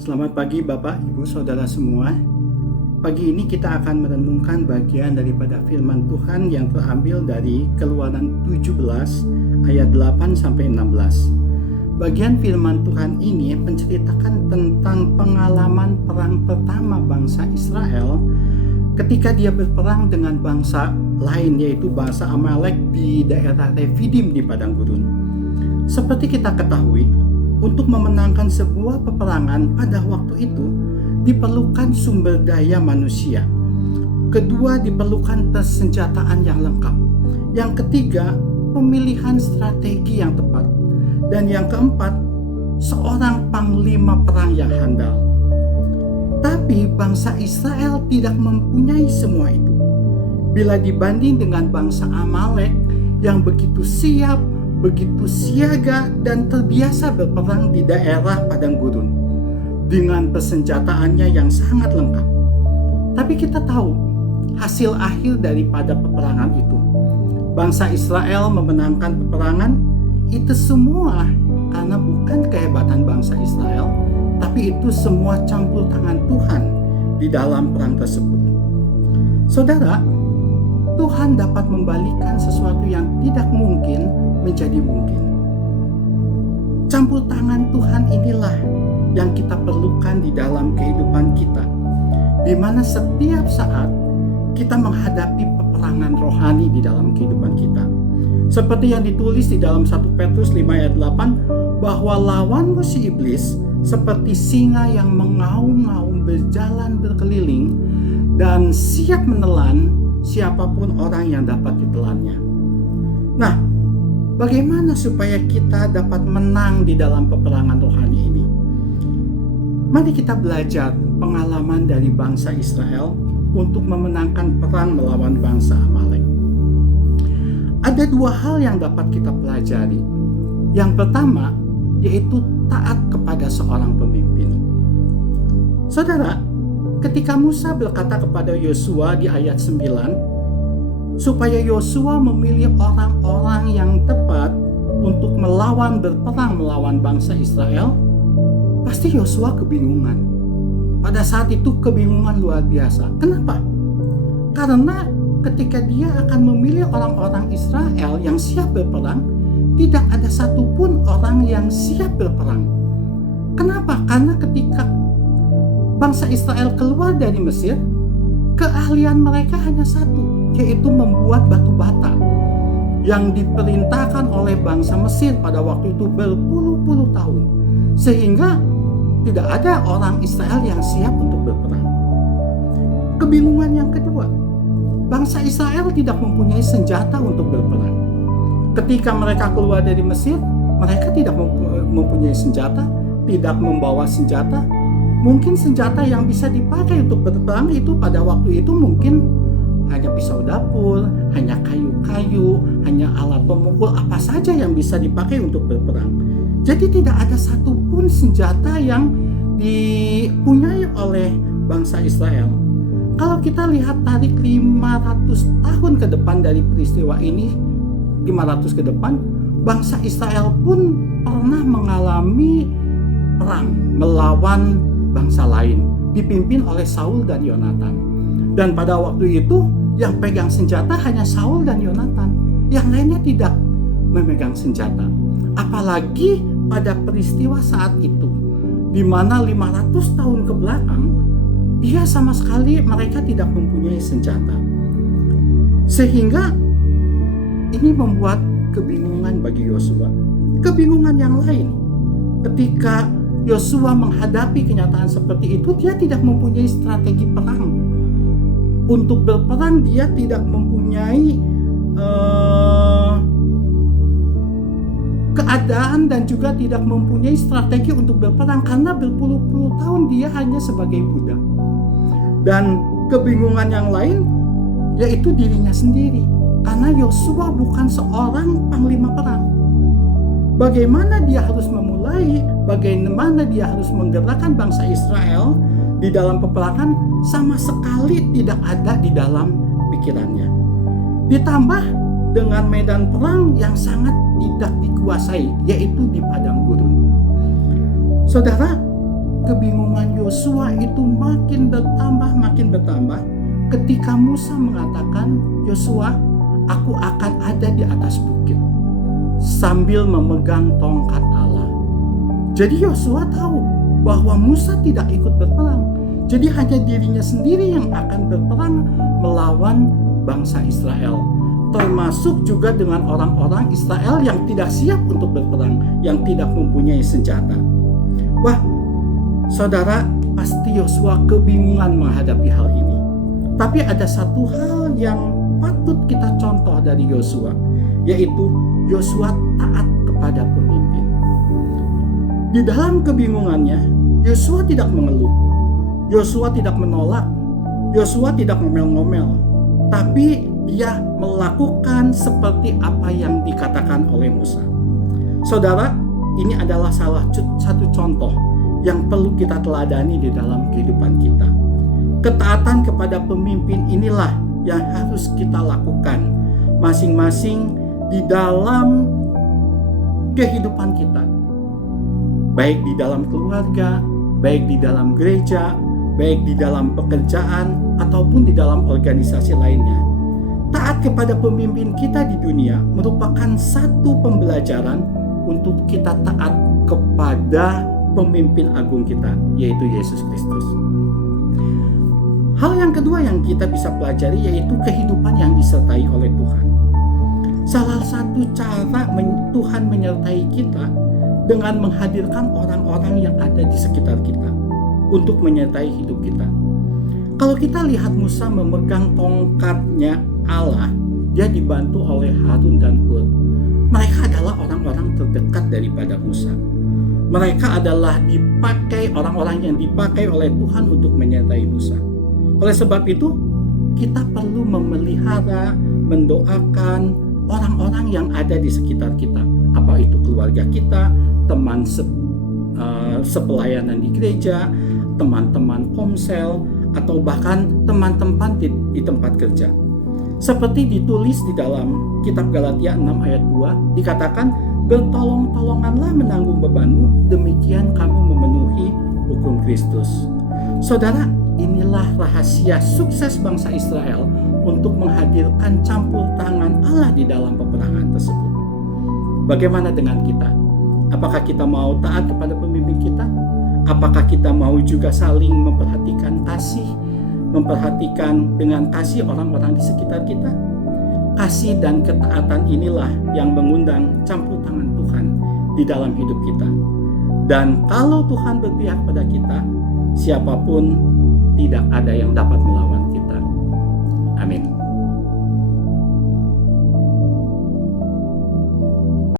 Selamat pagi Bapak, Ibu, Saudara semua. Pagi ini kita akan merenungkan bagian daripada firman Tuhan yang terambil dari Keluaran 17 ayat 8 sampai 16. Bagian firman Tuhan ini menceritakan tentang pengalaman perang pertama bangsa Israel ketika dia berperang dengan bangsa lain, yaitu bangsa Amalek di daerah Refidim di padang gurun. Seperti kita ketahui, untuk memenangkan sebuah peperangan pada waktu itu diperlukan sumber daya manusia. Kedua, diperlukan persenjataan yang lengkap. Yang ketiga, pemilihan strategi yang tepat. Dan yang keempat, seorang panglima perang yang handal. Tapi bangsa Israel tidak mempunyai semua itu. Bila dibanding dengan bangsa Amalek yang begitu siap, begitu siaga dan terbiasa berperang di daerah padang gurun dengan persenjataannya yang sangat lengkap. Tapi kita tahu hasil akhir daripada peperangan itu. Bangsa Israel memenangkan peperangan itu semua karena bukan kehebatan bangsa Israel, tapi itu semua campur tangan Tuhan di dalam perang tersebut. Saudara, Tuhan dapat membalikan sesuatu yang tidak mungkin menjadi mungkin. Campur tangan Tuhan inilah yang kita perlukan di dalam kehidupan kita, di mana setiap saat kita menghadapi peperangan rohani di dalam kehidupan kita. Seperti yang ditulis di dalam 1 Petrus 5 ayat 8, bahwa lawanmu si iblis seperti singa yang mengaum-ngaum berjalan berkeliling dan siap menelan siapapun orang yang dapat ditelannya. Nah, bagaimana supaya kita dapat menang di dalam peperangan rohani ini? Mari kita belajar pengalaman dari bangsa Israel untuk memenangkan perang melawan bangsa Amalek. Ada dua hal yang dapat kita pelajari. Yang pertama, yaitu taat kepada seorang pemimpin. Saudara, ketika Musa berkata kepada Yosua di ayat 9, supaya Yosua memilih orang-orang yang tepat untuk berperang melawan bangsa Israel, pasti Yosua kebingungan. Pada saat itu kebingungan luar biasa. Kenapa? Karena ketika dia akan memilih orang-orang Israel yang siap berperang, tidak ada satupun orang yang siap berperang. Kenapa? Karena ketika bangsa Israel keluar dari Mesir, keahlian mereka hanya satu, yaitu membuat batu bata yang diperintahkan oleh bangsa Mesir pada waktu itu berpuluh-puluh tahun, sehingga tidak ada orang Israel yang siap untuk berperang. Kebingungan yang kedua, bangsa Israel tidak mempunyai senjata untuk berperang. Ketika mereka keluar dari Mesir, mereka tidak mempunyai senjata, tidak membawa senjata. Mungkin senjata yang bisa dipakai untuk berperang itu pada waktu itu mungkin hanya pisau dapur, hanya kayu-kayu, hanya alat pemukul, apa saja yang bisa dipakai untuk berperang. Jadi tidak ada satupun senjata yang dipunyai oleh bangsa Israel. Kalau kita lihat tarik 500 tahun ke depan dari peristiwa ini, 500 ke depan, bangsa Israel pun pernah mengalami perang melawan bangsa lain, dipimpin oleh Saul dan Yonatan. Dan pada waktu itu yang pegang senjata hanya Saul dan Yonatan, yang lainnya tidak memegang senjata. Apalagi pada peristiwa saat itu, di mana 500 tahun ke belakang, dia sama sekali mereka tidak mempunyai senjata. Sehingga ini membuat kebingungan bagi Yosua. Kebingungan yang lain, ketika Yosua menghadapi kenyataan seperti itu, dia tidak mempunyai strategi perang. Untuk berperang dia tidak mempunyai keadaan dan juga tidak mempunyai strategi untuk berperang karena berpuluh-puluh tahun dia hanya sebagai budak. Dan kebingungan yang lain yaitu dirinya sendiri, karena Yosua bukan seorang panglima perang. Bagaimana dia harus memulai, bagaimana dia harus menggerakkan bangsa Israel di dalam peperangan sama sekali tidak ada di dalam pikirannya. Ditambah dengan medan perang yang sangat tidak dikuasai, yaitu di padang gurun. Saudara, kebingungan Yosua itu makin bertambah ketika Musa mengatakan, "Yosua, aku akan ada di atas bukit," sambil memegang tongkat Allah. Jadi Yosua tahu bahwa Musa tidak ikut berperang. Jadi hanya dirinya sendiri yang akan berperang melawan bangsa Israel. Termasuk juga dengan orang-orang Israel yang tidak siap untuk berperang, yang tidak mempunyai senjata. Wah, saudara, pasti Yosua kebingungan menghadapi hal ini. Tapi ada satu hal yang patut kita contoh dari Yosua, yaitu Yosua taat kepada pemimpin. Di dalam kebingungannya, Yosua tidak mengeluh, Yosua tidak menolak, Yosua tidak ngomel-ngomel, tapi dia melakukan seperti apa yang dikatakan oleh Musa. Saudara, ini adalah salah satu contoh yang perlu kita teladani di dalam kehidupan kita. Ketaatan kepada pemimpin inilah yang harus kita lakukan masing-masing di dalam kehidupan kita. Baik di dalam keluarga, baik di dalam gereja, baik di dalam pekerjaan, ataupun di dalam organisasi lainnya. Taat kepada pemimpin kita di dunia merupakan satu pembelajaran untuk kita taat kepada pemimpin agung kita, yaitu Yesus Kristus. Hal yang kedua yang kita bisa pelajari yaitu kehidupan yang disertai oleh Tuhan. Salah satu cara Tuhan menyertai kita dengan menghadirkan orang-orang yang ada di sekitar kita untuk menyertai hidup kita. Kalau kita lihat Musa memegang tongkatnya Allah, dia dibantu oleh Harun dan Hur. Mereka adalah orang-orang terdekat daripada Musa. Mereka adalah orang-orang yang dipakai oleh Tuhan untuk menyertai Musa. Oleh sebab itu, kita perlu memelihara, mendoakan orang-orang yang ada di sekitar kita. Apa itu keluarga kita, teman sepelayanan di gereja, teman-teman komsel, atau bahkan teman-teman di tempat kerja. Seperti ditulis di dalam kitab Galatia 6 ayat 2, dikatakan, "Bertolong-tolonganlah menanggung bebanmu, demikian kamu memenuhi hukum Kristus." Saudara, inilah rahasia sukses bangsa Israel untuk menghadirkan campur tangan Allah di dalam peperangan tersebut. Bagaimana dengan kita? Apakah kita mau taat kepada pemimpin kita? Apakah kita mau juga saling memperhatikan dengan kasih orang-orang di sekitar kita? Kasih dan ketaatan inilah yang mengundang campur tangan Tuhan di dalam hidup kita. Dan kalau Tuhan berpihak pada kita, siapapun tidak ada yang dapat melawan kita. Amin.